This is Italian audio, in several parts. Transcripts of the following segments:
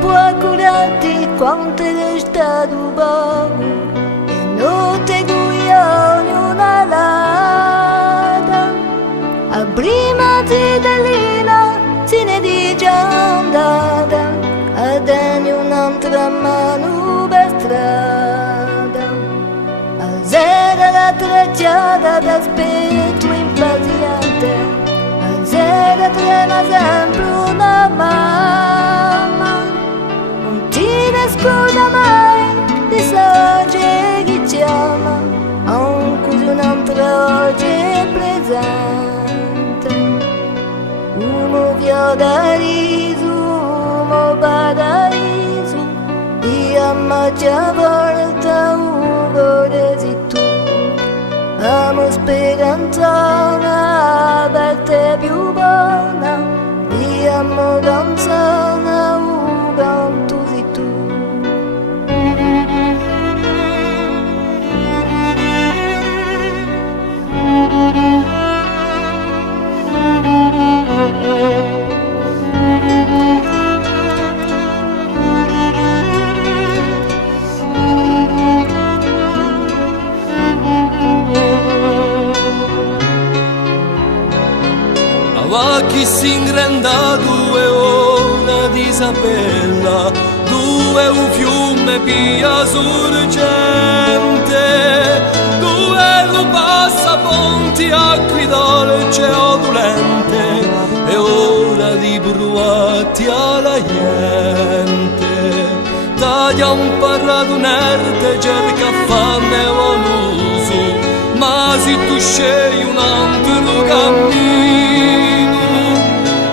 può curarti quanto è stato buono e non ti guioni una lata. A prima cittadina se ne dice andata, a dare un'altra mano per strada. A sera la tracciata d'aspetto impaziente, a sera trema sempre una mamma. Non ti nasconda mai di sagge che chiama, anche se un'altra oggi è presente. Uno fiordaliso, uno paradiso, di ammaccia volta uno resi tu. Amo speranza una parte più buona, di amo canzone un canto di tu. Ma chi si ingranda 2 ore di Isabella, 2 un fiume pia sorgente, 2 lo passa ponti acqui dolce o dolente, e ora di bruati alla gente. Taglia un parlato nerde, cerca fame o l'uso, ma se tu scegli un altro cammino,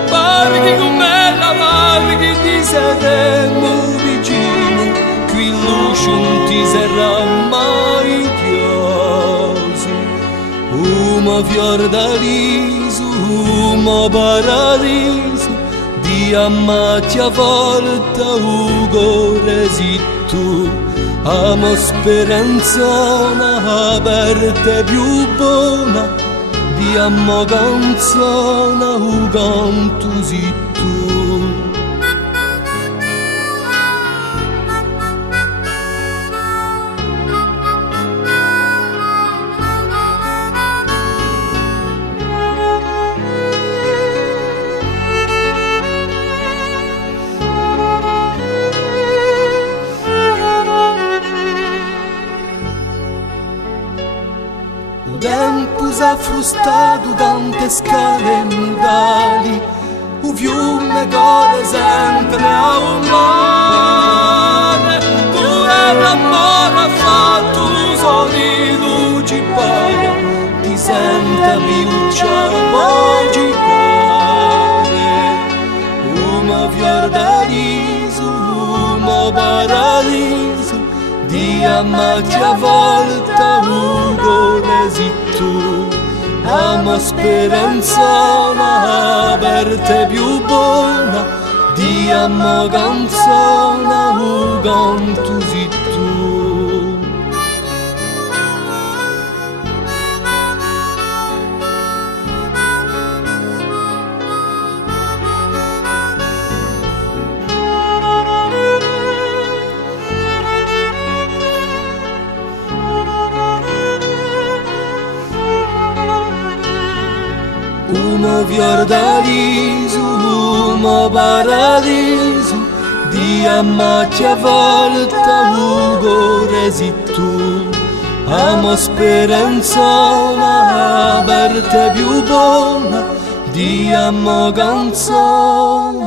varchi come la varchi ti saremo vicino, qui luce non ti sarà mai chioso. Uma fior d'aliso, uma paradiso, di ammatti a volta ugo resi tu. Amo speranzona aperta più buona, di amo canzone u canto si tu. O tempo s'ha frustato tante scale modali, o fiume corre sempre a un mare, dove l'amore ha fatto soli luci pare, ti senta piuccia poi uma fior d'aliso, uma paradiso, di ammatti a volta ugo resi tu. Amo speranzona aperta più buona, di amo canzone u canto si tu. Umo fior d'aliso, umo paradiso, di ammatti a volta ugo resi tu. Amo speranzona aperta più buona, di amo canzone